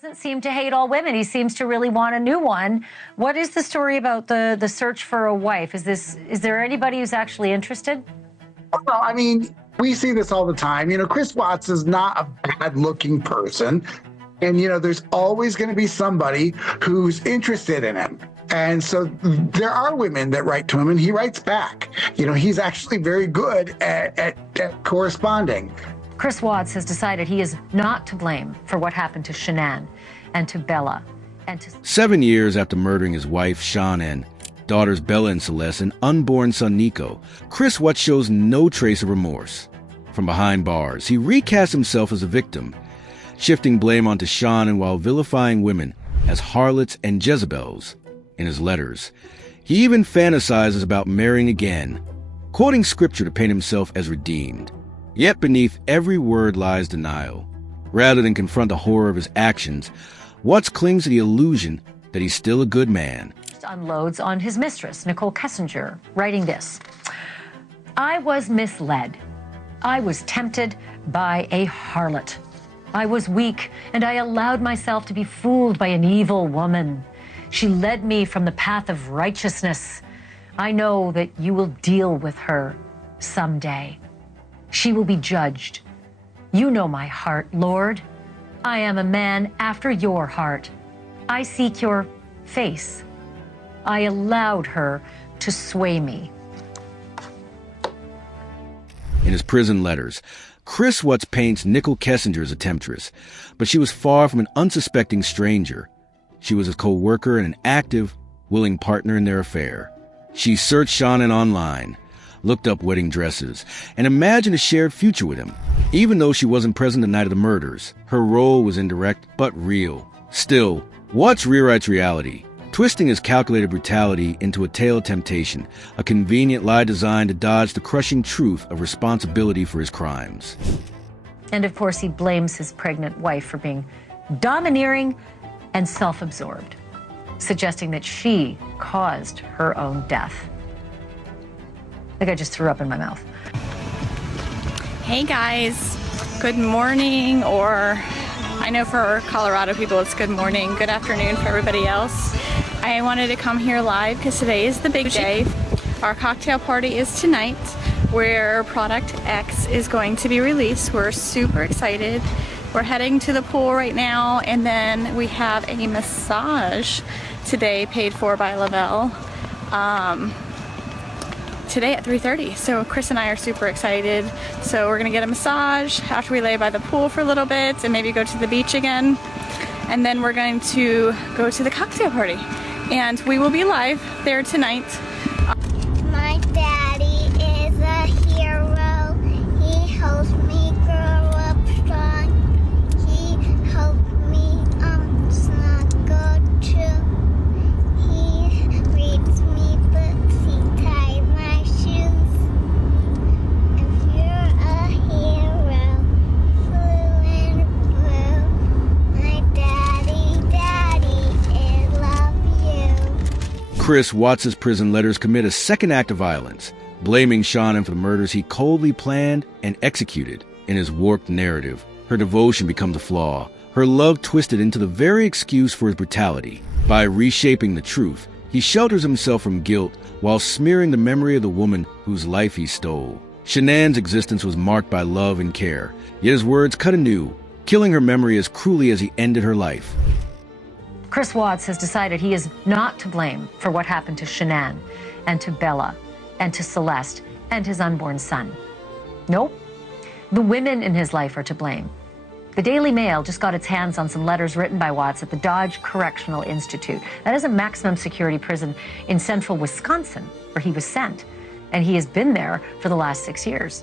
Doesn't seem to hate all women. He seems to really want a new one. What is the story about the search for a wife? Is there anybody who's actually interested? Well, I mean, we see this all the time. Chris Watts is not a bad-looking person. And, there's always going to be somebody who's interested in him. And so there are women that write to him and he writes back. He's actually very good at corresponding. Chris Watts has decided he is not to blame for what happened to Shanann and to Bella and to... 7 years after murdering his wife, Shanann, daughters Bella and Celeste, and unborn son Nico, Chris Watts shows no trace of remorse. From behind bars, he recasts himself as a victim, shifting blame onto Shanann while vilifying women as harlots and Jezebels. In his letters, he even fantasizes about marrying again, quoting scripture to paint himself as redeemed. Yet beneath every word lies denial. Rather than confront the horror of his actions, Watts clings to the illusion that he's still a good man. Unloads on his mistress, Nicole Kessinger, writing this. I was misled. I was tempted by a harlot. I was weak, and I allowed myself to be fooled by an evil woman. She led me from the path of righteousness. I know that you will deal with her someday. She will be judged. You know my heart, Lord. I am a man after your heart. I seek your face. I allowed her to sway me. In his prison letters, Chris Watts paints Nicole Kessinger as a temptress, but she was far from an unsuspecting stranger. She was a co-worker and an active, willing partner in their affair. She searched Shanann online, looked up wedding dresses, and imagined a shared future with him. Even though she wasn't present the night of the murders, her role was indirect but real. Still, Watts rewrites reality, twisting his calculated brutality into a tale of temptation, a convenient lie designed to dodge the crushing truth of responsibility for his crimes. And of course, he blames his pregnant wife for being domineering and self-absorbed, suggesting that she caused her own death. I think I just threw up in my mouth. Hey guys, good morning, or I know for Colorado people it's good morning, good afternoon for everybody else. I wanted to come here live because today is the big day. Our cocktail party is tonight, where Product X is going to be released. We're super excited. We're heading to the pool right now, and then we have a massage today paid for by Lavelle today at 3:30. So Chris and I are super excited. So we're gonna get a massage after we lay by the pool for a little bit and maybe go to the beach again. And then we're going to go to the cocktail party. And we will be live there tonight. My daddy is a hero. He helps me grow up strong. He helped me snuggle too. He reads me books. He ties my shoes. If you're a hero, blue and blue, my daddy, I love you. Chris Watts' prison letters commit a second act of violence, blaming Shanann for the murders he coldly planned and executed. In his warped narrative, her devotion becomes a flaw, her love twisted into the very excuse for his brutality. By reshaping the truth, he shelters himself from guilt while smearing the memory of the woman whose life he stole. Shanann's existence was marked by love and care, yet his words cut anew, killing her memory as cruelly as he ended her life. Chris Watts has decided he is not to blame for what happened to Shanann and to Bella and to Celeste and his unborn son. Nope. The women in his life are to blame. The Daily Mail just got its hands on some letters written by Watts at the Dodge Correctional Institute. That is a maximum security prison in central Wisconsin, where he was sent, and he has been there for the last 6 years.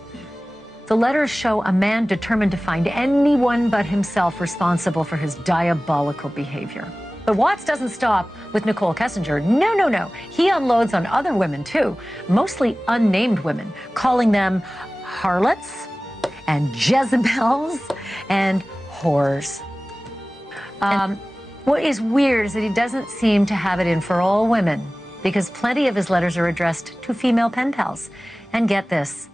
The letters show a man determined to find anyone but himself responsible for his diabolical behavior. But Watts doesn't stop with Nicole Kessinger. No. He unloads on other women too, mostly unnamed women, calling them harlots and Jezebels and whores. What is weird is that he doesn't seem to have it in for all women, because plenty of his letters are addressed to female pen pals. And get this,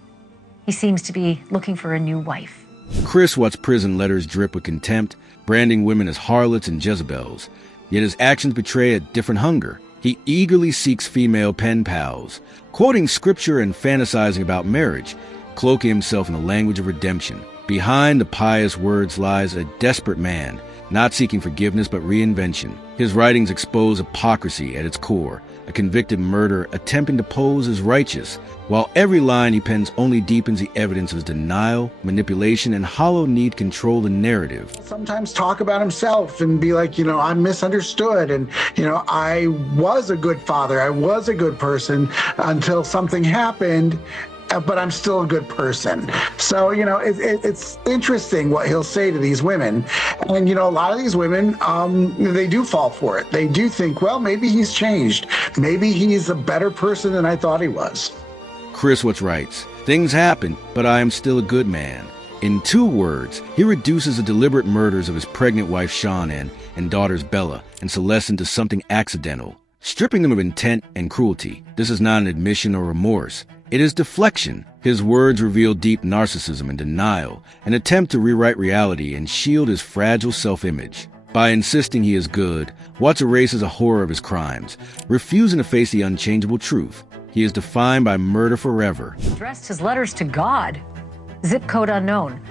he seems to be looking for a new wife. Chris Watts' prison letters drip with contempt, branding women as harlots and Jezebels. Yet his actions betray a different hunger. He eagerly seeks female pen pals, quoting scripture and fantasizing about marriage, cloaking himself in the language of redemption. Behind the pious words lies a desperate man, not seeking forgiveness but reinvention. His writings expose hypocrisy at its core, a convicted murderer attempting to pose as righteous, while every line he pens only deepens the evidence of his denial, manipulation, and hollow need to control the narrative. Sometimes talk about himself and be like, I'm misunderstood, and I was a good father, I was a good person until something happened, but I'm still a good person. So, it's interesting what he'll say to these women. And, a lot of these women, they do fall for it. They do think, well, maybe he's changed. Maybe he's a better person than I thought he was. Chris Watts writes, "Things happen, but I am still a good man." In 2 words, he reduces the deliberate murders of his pregnant wife Sean and daughters Bella and Celeste into something accidental, stripping them of intent and cruelty. This is not an admission or remorse. It is deflection. His words reveal deep narcissism and denial, an attempt to rewrite reality and shield his fragile self-image. By insisting he is good, Watts erases a horror of his crimes, refusing to face the unchangeable truth. He is defined by murder forever. He addressed his letters to God, zip code unknown.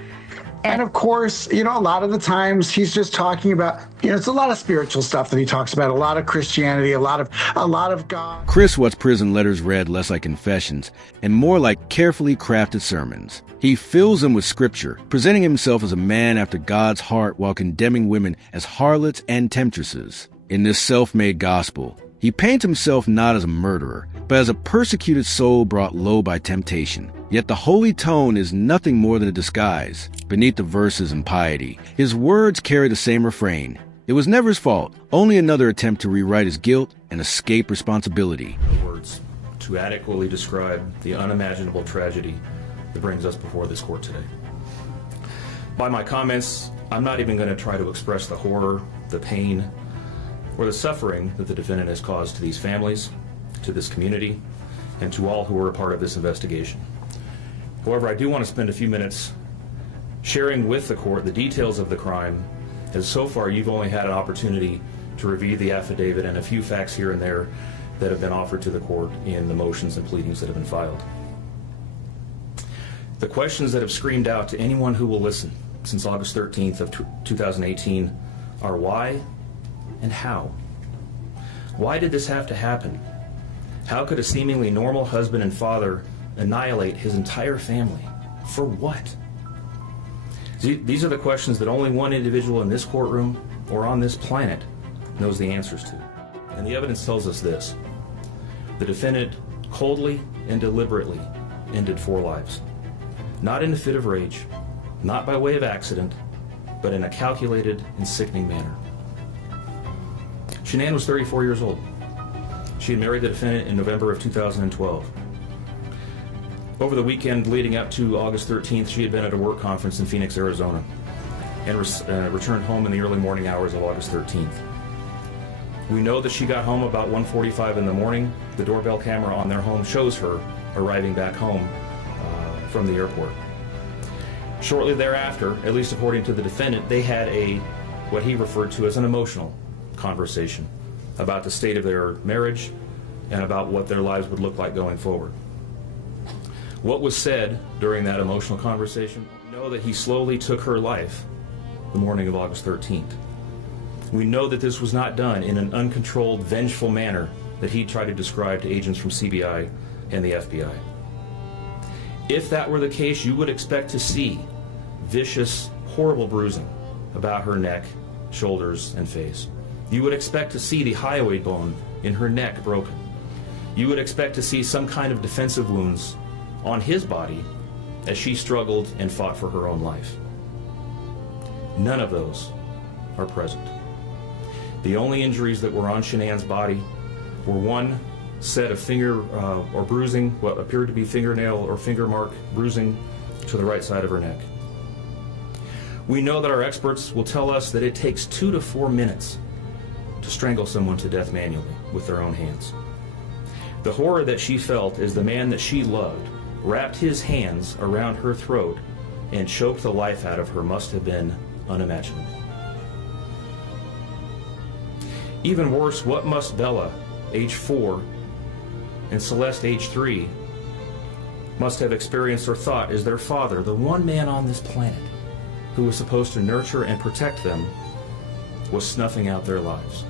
And of course, a lot of the times he's just talking about, it's a lot of spiritual stuff that he talks about, a lot of Christianity, a lot of God. Chris Watts' prison letters read less like confessions and more like carefully crafted sermons. He fills them with scripture, presenting himself as a man after God's heart while condemning women as harlots and temptresses. In this self-made gospel, he paints himself not as a murderer, but as a persecuted soul brought low by temptation. Yet the holy tone is nothing more than a disguise. Beneath the verses and piety, his words carry the same refrain. It was never his fault, only another attempt to rewrite his guilt and escape responsibility. Words to adequately describe the unimaginable tragedy that brings us before this court today. By my comments, I'm not even going to try to express the horror, the pain, or the suffering that the defendant has caused to these families, to this community, and to all who were a part of this investigation. However, I do want to spend a few minutes sharing with the court the details of the crime, as so far you've only had an opportunity to review the affidavit and a few facts here and there that have been offered to the court in the motions and pleadings that have been filed. The questions that have screamed out to anyone who will listen since August 13th of 2018 are why and how? Why did this have to happen? How could a seemingly normal husband and father annihilate his entire family? For what? These are the questions that only one individual in this courtroom or on this planet knows the answers to. And the evidence tells us this. The defendant coldly and deliberately ended 4 lives. Not in a fit of rage, not by way of accident, but in a calculated and sickening manner. Shanann was 34 years old. She had married the defendant in November of 2012. Over the weekend leading up to August 13th, she had been at a work conference in Phoenix, Arizona, and returned home in the early morning hours of August 13th. We know that she got home about 1:45 in the morning. The doorbell camera on their home shows her arriving back home from the airport. Shortly thereafter, at least according to the defendant, they had what he referred to as an emotional conversation about the state of their marriage and about what their lives would look like going forward. What was said during that emotional conversation? We know that he slowly took her life the morning of August 13th. We know that this was not done in an uncontrolled, vengeful manner that he tried to describe to agents from CBI and the FBI. If that were the case, you would expect to see vicious, horrible bruising about her neck, shoulders, and face. You would expect to see the hyoid bone in her neck broken. You would expect to see some kind of defensive wounds on his body as she struggled and fought for her own life. None of those are present. The only injuries that were on Shanann's body were one set of finger or bruising, what appeared to be fingernail or finger mark bruising to the right side of her neck. We know that our experts will tell us that it takes 2 to 4 minutes to strangle someone to death manually with their own hands. The horror that she felt as the man that she loved wrapped his hands around her throat and choked the life out of her must have been unimaginable. Even worse, what must Bella, age 4, and Celeste, age 3, must have experienced or thought as their father, the one man on this planet who was supposed to nurture and protect them, was snuffing out their lives.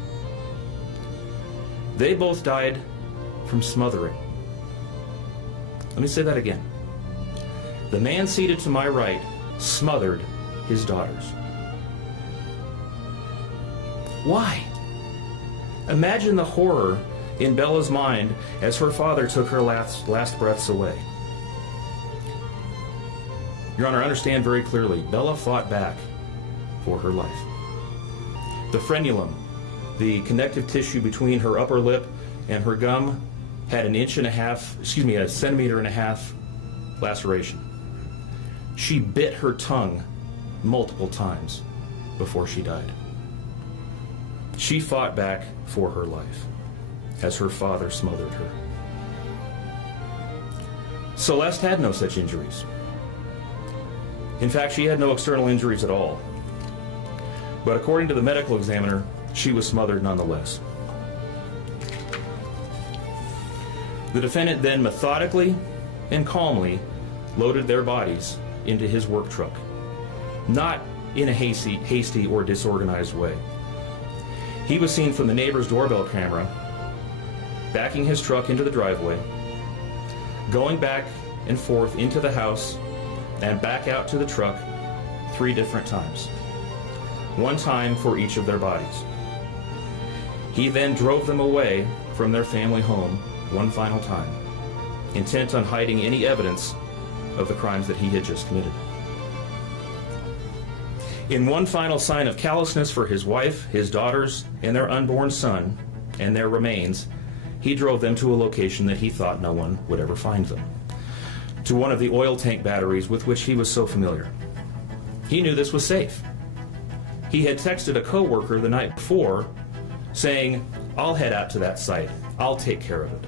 They both died from smothering. Let me say that again. The man seated to my right smothered his daughters. Why? Imagine the horror in Bella's mind as her father took her last breaths away. Your Honor, understand very clearly, Bella fought back for her life. The frenulum, the connective tissue between her upper lip and her gum, had a centimeter and a half laceration. She bit her tongue multiple times before she died. She fought back for her life as her father smothered her. Celeste had no such injuries. In fact, she had no external injuries at all. But according to the medical examiner, she was smothered nonetheless. The defendant then methodically and calmly loaded their bodies into his work truck, not in a hasty or disorganized way. He was seen from the neighbor's doorbell camera, backing his truck into the driveway, going back and forth into the house and back out to the truck 3 different times, 1 time for each of their bodies. He then drove them away from their family home 1 final time, intent on hiding any evidence of the crimes that he had just committed. In one final sign of callousness for his wife, his daughters, and their unborn son, and their remains, he drove them to a location that he thought no one would ever find them, to one of the oil tank batteries with which he was so familiar. He knew this was safe. He had texted a coworker the night before saying, "I'll head out to that site. I'll take care of it."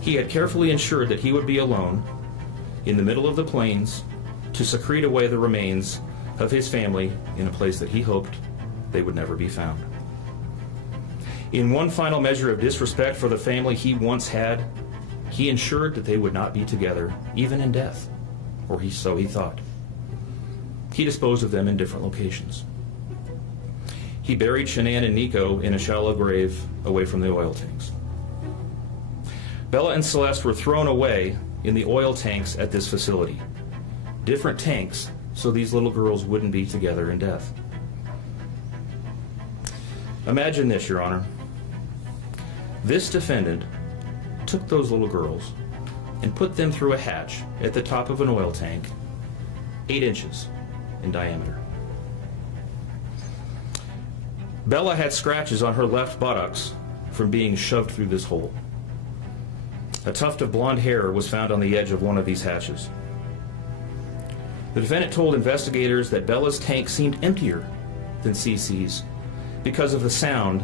He had carefully ensured that he would be alone in the middle of the plains to secrete away the remains of his family in a place that he hoped they would never be found. In one final measure of disrespect for the family he once had, he ensured that they would not be together, even in death, or so he thought. He disposed of them in different locations. He buried Shanann and Nico in a shallow grave away from the oil tanks. Bella and Celeste were thrown away in the oil tanks at this facility. Different tanks, so these little girls wouldn't be together in death. Imagine this, Your Honor. This defendant took those little girls and put them through a hatch at the top of an oil tank, 8 inches in diameter. Bella had scratches on her left buttocks from being shoved through this hole. A tuft of blonde hair was found on the edge of one of these hatches. The defendant told investigators that Bella's tank seemed emptier than CC's because of the sound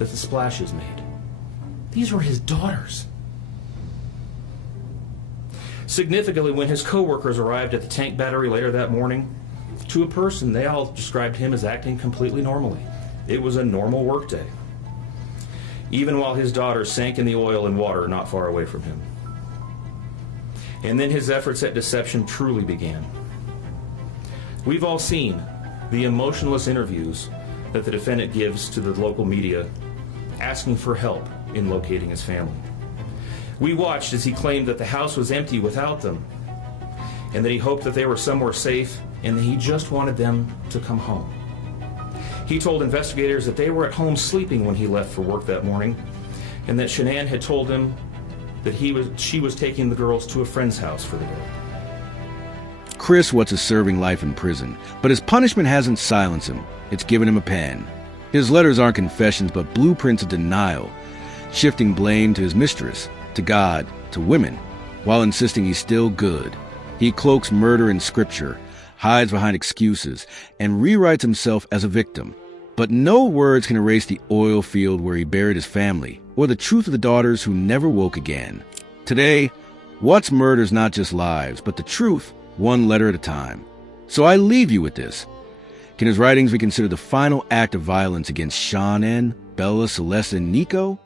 that the splashes made. These were his daughters. Significantly, when his co-workers arrived at the tank battery later that morning, to a person, they all described him as acting completely normally. It was a normal workday, even while his daughters sank in the oil and water not far away from him. And then his efforts at deception truly began. We've all seen the emotionless interviews that the defendant gives to the local media asking for help in locating his family. We watched as he claimed that the house was empty without them, and that he hoped that they were somewhere safe, and that he just wanted them to come home. He told investigators that they were at home sleeping when he left for work that morning, and that Shanann had told him that she was taking the girls to a friend's house for the day. Chris Watts is serving life in prison, but his punishment hasn't silenced him. It's given him a pen. His letters aren't confessions, but blueprints of denial, shifting blame to his mistress, to God, to women, while insisting he's still good. He cloaks murder in scripture, hides behind excuses, and rewrites himself as a victim. But no words can erase the oil field where he buried his family, or the truth of the daughters who never woke again. Today, Watts murders not just lives, but the truth, one letter at a time. So I leave you with this. Can his writings be considered the final act of violence against Sean N., Bella, Celeste, and Nico?